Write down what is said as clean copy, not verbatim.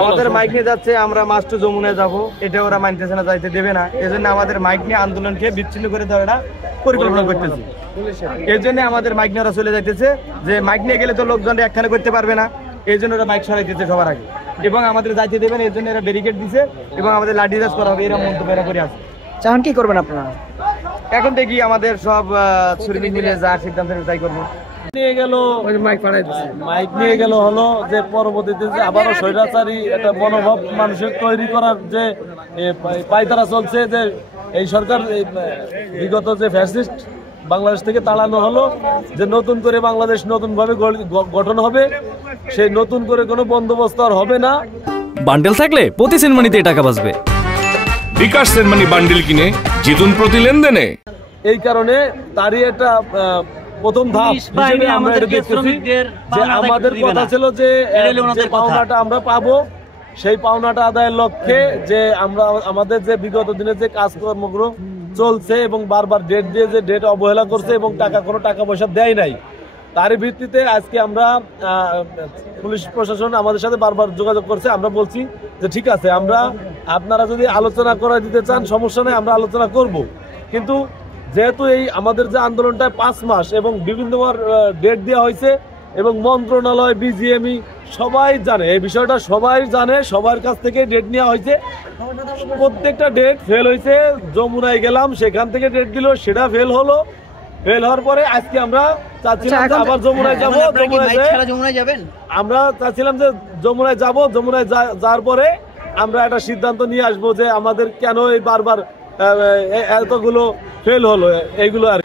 আমাদের মাইক নিয়ে যাচ্ছে, আমরা মাস্ট যমুনায় যাব, এটা ওরা মানতেছে না, যাইতে দেবে না। এজন্য আমাদের মাইক নিয়ে আন্দোলনকে বিচ্ছিন্ন করে দেওয়াটা পরিকল্পনা করতেছে। এর জন্য আমাদের মাইক নিয়ে ওরা চলে যাইতেছে, যে মাইক নিয়ে গেলে তো লোকজন একখানে করতে পারবে না, এই জন্য ওরা মাইক সরাইতেছে সবার আগে, এবং আমাদের যাইতে দেবে না, এর জন্য এরা ব্যারিকেড দিছে এবং আমাদের লাঠিচার্জ করা হবে, এরা মন্তব্য করে আছে। এখন কি করবেন আপনারা? এখন দেখি আমাদের সব শ্রমিক মিলে যা সিদ্ধান্ত তাই করবো। মাইক নিয়ে গেল হলো যে পরবর্তীতে যে আবারও স্বৈরাচারী একটা মনোভাব মানুষের তৈরি করার যে পায়তারা চলছে, যে এই সরকার বিগত যে ফ্যাসিস্ট বাংলাদেশ থেকে তাড়ানো হলো, যে নতুন করে বাংলাদেশ নতুন ভাবে গঠন হবে, সেই নতুন করে কোনো বন্দোবস্ত আর হবে না। বান্ডেল থাকলে প্রতি সেনমানিতে টাকা বাঁচবে। বিকাশ সেনমানি বান্ডেল কিনে জিতুন প্রতি লেনদেনে। এই কারণে তারই একটা প্রথম ধাপ হিসেবে আমরা এটা দেখতেছি যে আমাদের কথা ছিল যে পাওনাটা আমরা পাবো, সেই পাওনাটা আদায়ের লক্ষ্যে যে আমরা আমাদের যে বিগত দিনে যে কাজকর্মগুলো চলছে এবং বারবার ডেট দিয়ে যে ডেট অবহেলা করছে এবং কোনো টাকা পয়সা দেয় নাই, তারই ভিত্তিতে আজকে আমরা পুলিশ প্রশাসন আমাদের সাথে বারবার যোগাযোগ করছে। আমরা বলছি যে ঠিক আছে, আমরা আপনারা যদি আলোচনা করে দিতে চান সমস্যা নেই, আমরা আলোচনা করব, কিন্তু যেহেতু এই আমাদের যে আন্দোলনটা 5 মাস এবং বিভিন্নবার ডেট দেওয়া হয়েছে এবং মন্ত্রণালয় বিজিএমই সবাই জানে এই বিষয়টা, সবাই জানে, সবার কাছ থেকে ডেট নেওয়া হয়েছে, প্রত্যেকটা ডেট ফেল হয়েছে। যমুনায় গেলাম, সেখান থেকে ডেট দিল, সেটা ফেল হলো। ফেল হওয়ার পরে আজকে আমরা চাচ্ছিলাম যে আবার যমুনায় যাবো, আমরা চাচ্ছিলাম যে যমুনায় যাব, যমুনায় যাওয়ার পরে আমরা একটা সিদ্ধান্ত নিয়ে আসবো যে আমাদের কেন এই বারবার এতগুলো ফেল হলো, এইগুলো আর